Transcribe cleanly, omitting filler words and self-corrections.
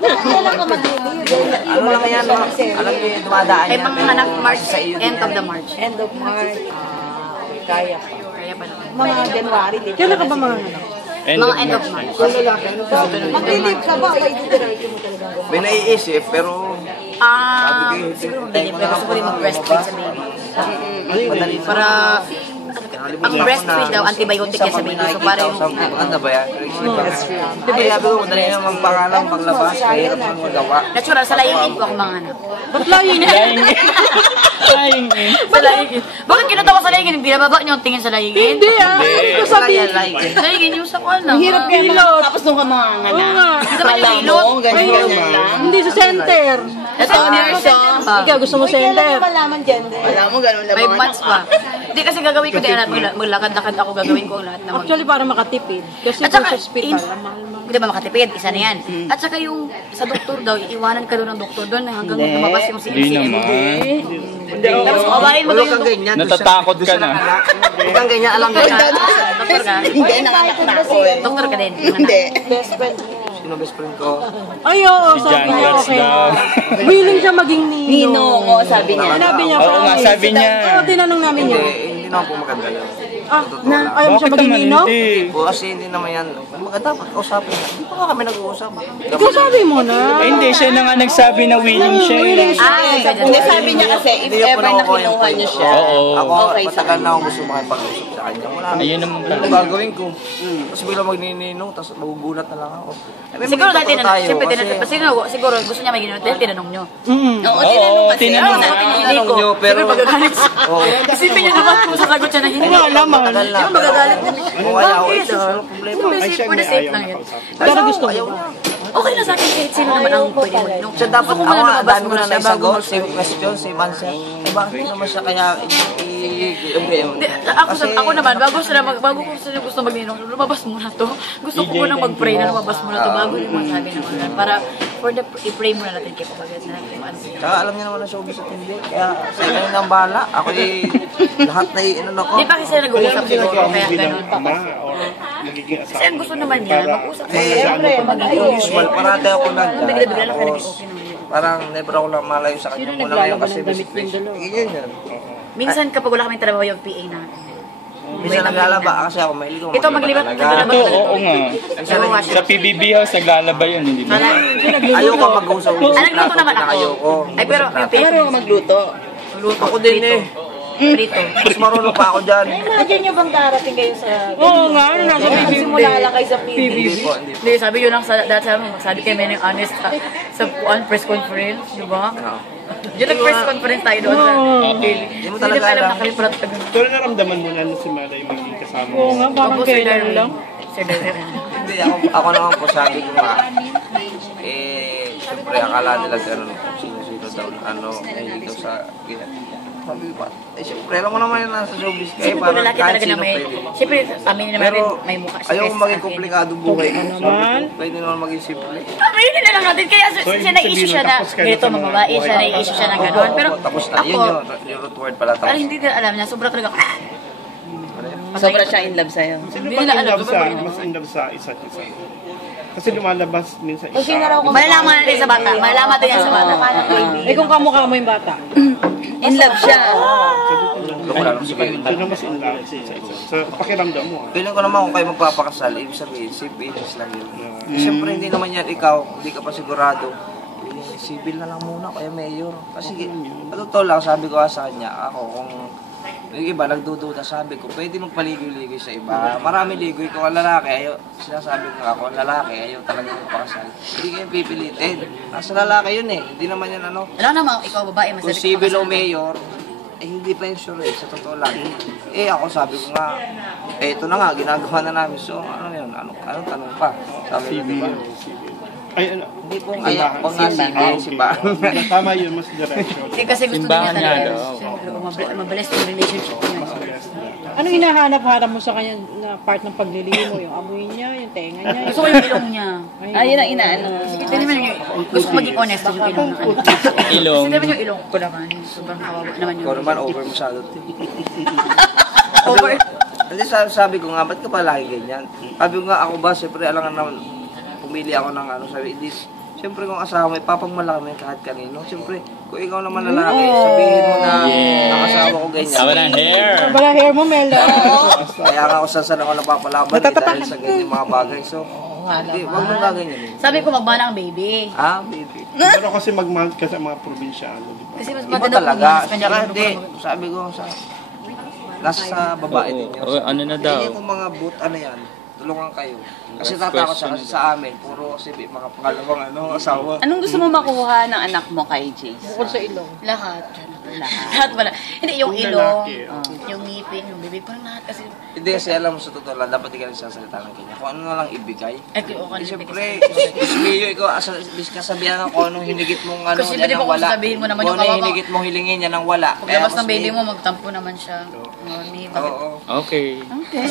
Kailan ka mag-deliver? Ano lang yan, alam niyo yung dumadaan Ay, yan. mga anak March, end of the March. End of March. Kaya pa. Kaya pa naman. Mga January din. Kailan ka ba mga anak? Mga end of March. Mag-relieve ka ba? Ay, didiretso mo talaga. May naiisip, pero Siguro hindi. Pero gusto ko rin mag-breastfeed sa baby. madali na. Para, ang breastfeed daw, antibiotic yan sa baby. So, para yung, Ano ba yan? Diba sabi ko, madali na magpangalang, maglabas, mahirap ang magawa. natural, sa laying ko ako mga anak. Ba't laying? Sa laying. Bakit kinatawa sa laying? Binababa niyo ang tingin sa laying? Hindi ah. Hindi ko sabihin. Laying yung sa kwan lang. Hirap yan. Pilot. Tapos nung ka mga Oo nga. Hindi naman yung pilot. ganyan lang. Hindi sa center. Ito, nurse pa. Ikaw gusto mo Kailan center. mo malaman gender? Alam mo, ganun lang. 5 months pa. Hindi kasi gagawin ko din lahat. Maglakad-lakad ako gagawin ko lahat na Actually para makatipid. Kasi At kung saka, sa hospital, mahal-mahal. hindi ba makatipid? Isa na yan. At saka yung sa doktor daw, iiwanan ka doon ng doktor doon hanggang lumabas yung Hindi CMCM. naman. Tapos kawain mo daw yung doktor. ganyan. Natatakot ka na. Huwag kang ganyan, alam ka. Doktor ka. Hindi, nakakata ko eh. Doktor ka din. Hindi. Best friend. Sino best friend ko? Ay, oo. Si Sabi John niya Watts okay. daw. Willing siya maging Nino. Nino, oo, sabi niya. Sinabi niya Oo nga, promise. sabi niya. Oo, tinanong namin Hindi, yun. hindi naman po maganda yun. Ah, ayaw mo siya Bakit maging naman Nino? hindi? Po, kasi hindi naman yan. Maganda, usapin. Hindi pa nga kami nag-uusap. Ikaw sabi mo na. Ay, hindi, siya na nga nagsabi na willing siya. Willing siya. Hindi, sabi niya kasi, if Hindi ako ever na nakukuha kinuha yung niyo point. siya, Oo. Ako, Okay sa matagal na akong gusto makipag-usap sa kanya. Wala. Ayun naman Ano pala. gagawin ko? Tapos bigla magninino, tapos magugulat na lang ako. May Siguro makita dahil pa tinanong, tayo, siyempre kasi- siguro gusto niya may ginunod dahil tinanong nyo. Oo, tinanong kasi. tinanong. Tinanong nyo, pero... Oo. Isipin niyo naman kung sasagot siya na hindi. Matagal na. Yung magagalit na. Kung kaya ako, Bakit? ito, walang problema. Siyempre, for the safe lang yun. Pero gusto Ayaw mo. niya. Okay na sa akin kahit sino naman ang pwede mo inom. Siya dapat Gusto ko ako nga nga, lumabas dami ko muna na siya bago naisagot, mag- same question, same answer. Eh bakit hindi naman siya kaya Hindi, ako naman, bago ko sila gusto mag-inom, lumabas muna to. Gusto ko munang mag-pray na lumabas muna to bago yung masabi ng ulan. Para for the, i-pray muna natin kay Papagat na kung ano siya. Tsaka alam niya naman na showbiz at hindi. Kaya sa kayo nang bahala. Ako lahat na inano ko. Hindi pa kasi nag-uusap siguro, kaya ganun. Ama o magiging asawa. Kasi ang gusto naman niya, mag-usap Eh, siyempre. usual, parati ako Bigla-bigla lang kayo Tapos, nag-okay naman. parang never ako lang malayo sa kanya. Muna ngayon kasi basic face. Yun yun. Minsan kapag wala kaming trabaho yung PA na. Minsan naglalaba kasi ako mahilig ako. Ito, maglibat. Ito, oo nga. Sa PBB House, naglalaba yun, hindi ba? Ayoko mag-usap. Nagluto naman ako. Ayoko. Ay, pero yung PA. Pero magluto. Luto. Ako din eh. Prito. Mas marunong pa ako dyan. Imagine nyo bang darating kayo sa... Oo nga, ano nasa PBB. Simula lang kayo sa PBB. Hindi po, hindi po. Hindi, sabi yun lang dati sabi mo, magsabi kayo ng honest sa press conference, di ba? Yung nag-press conference tayo doon sa Daily. Hindi mo Hindi talaga ko alam alam. na kami pala taga. Pero naramdaman mo na si Malay maging kasama Oo mo. nga, parang Opo, Sir kailan Darwin. lang. Sir Darwin. Hindi, ako naman po sabi ko nga, siyempre akala nila gano'n kung sino-sino daw, hindi daw sa sabi ko pa, siyempre alam mo naman yun nasa showbiz kayo, Siyempre po parang lalaki kahit talaga na sino may, pwede. siyempre aminin naman Pero natin may mukha siya. ayaw sa maging akin. komplikado buhay ko. naman. Pwede naman maging simple. Aminin na lang natin, kaya siya nai-issue siya na ganito mababae, siya nai-issue siya na gano'n. Pero Tapos na, yun ako, yung root word pala tapos. parang hindi nila alam niya, sobra talaga, Sobra siya in love sa'yo. Sino Hindi ba nila in alam, love sa, sobrang mas in love sa isa't isa? Kasi lumalabas minsan isa. malalaman natin sa bata, malalaman natin yan sa bata. Eh kung kamukha mo yung bata. In love siya. Wala naman siguro. Sino mas in love sa isa? Sa pakiramdam mo. Feeling ko naman kung kayo magpapakasal, ibig sabihin, civil lang yun. Siyempre, hindi naman yan ikaw, hindi ka pa sigurado. Civil na lang muna, kaya mayor. Kasi, totoo lang, sabi ko sa kanya, ako, kung yung iba, nagdududa, sabi ko, pwede magpaligoy-ligoy sa iba. Marami ligoy ko ang lalaki, ayaw, sinasabi ko nga ako, ang lalaki, ayaw talaga magpakasal. Hindi kayo pipilitin. Nasa lalaki yun eh, hindi naman yan ano. Alam naman, ikaw babae, Kung masarap civil o mayor, hindi pa yun sure eh, sa totoo lang. Ako sabi ko nga, ito na nga, ginagawa na namin. So, ano yun, anong tanong pa? Sabi ko, diba? Ay, ano? Hindi po kaya, kung nga si ba? Tama yun, mas direction. Hindi kasi gusto Simbahan niya niya talaga. daw. Siyempre, mabilis yung relationship niya. Anong hinahanap-hanap mo sa kanya na part ng paglilihi mo? Yung amoy niya, yung tenga niya, Gusto ko yung ilong niya. Ayun ang inaano. Ito naman yung, gusto ko maging honest yung ilong ng ano. Ilong. Kasi naman yung ilong ko naman, sobrang kawawa naman Ikaw yun. naman, over masyado. Over. Hindi, sabi ko nga, ba't ka pa lagi ganyan? Sabi ko nga, ako ba, siyempre, alangan naman, pumili ako ng ano, sabi, Siyempre kung asawa mo, ipapagmalaki mo yung kahit kanino. Siyempre, kung ikaw naman lalaki, sabihin mo na nakasawa ko ganyan. Sawa ng hair. Wala hair mo, Mela. Kaya nga kung saan ako napapalaban dahil sa ganyan mga bagay. So, hindi, huwag mong gaganyan. Sabi ko magmana ang baby. Ah, baby. Pero kasi mag-mount ka sa mga probinsyano, di ba? Kasi mas Iba maganda talaga. kung Saka hindi, sabi ko sa nasa sa babae din yun. Oo, ano na daw? Hindi kung mga boot, ano yan, tulungan kayo. Kasi Last tatakot siya question kasi sa amin, puro kasi mga pangalawang asawa. Anong gusto mo makuha ng anak mo kay Jace? Bukod sa ilong. lahat. Lahat. Lahat pala. Hindi, yung Kung ilong, lalaki, yung ngipin, yung bibig, parang lahat kasi. Hindi kasi alam mo sa totoo lang, dapat di ka nagsasalita ng kanya. Kung ano na lang ibigay. Ay, kung ano Siyempre, Ismiyo, ikaw, kasabihan ng kung anong hinigit mong ano, Kasi yan di ba ang kung wala. sasabihin mo naman Kung yung ano kawawa- hinigit mong hilingin, yan ang wala. Paglabas Kaya ng baby mas mo, magtampo naman siya. Oo. Okay. Okay.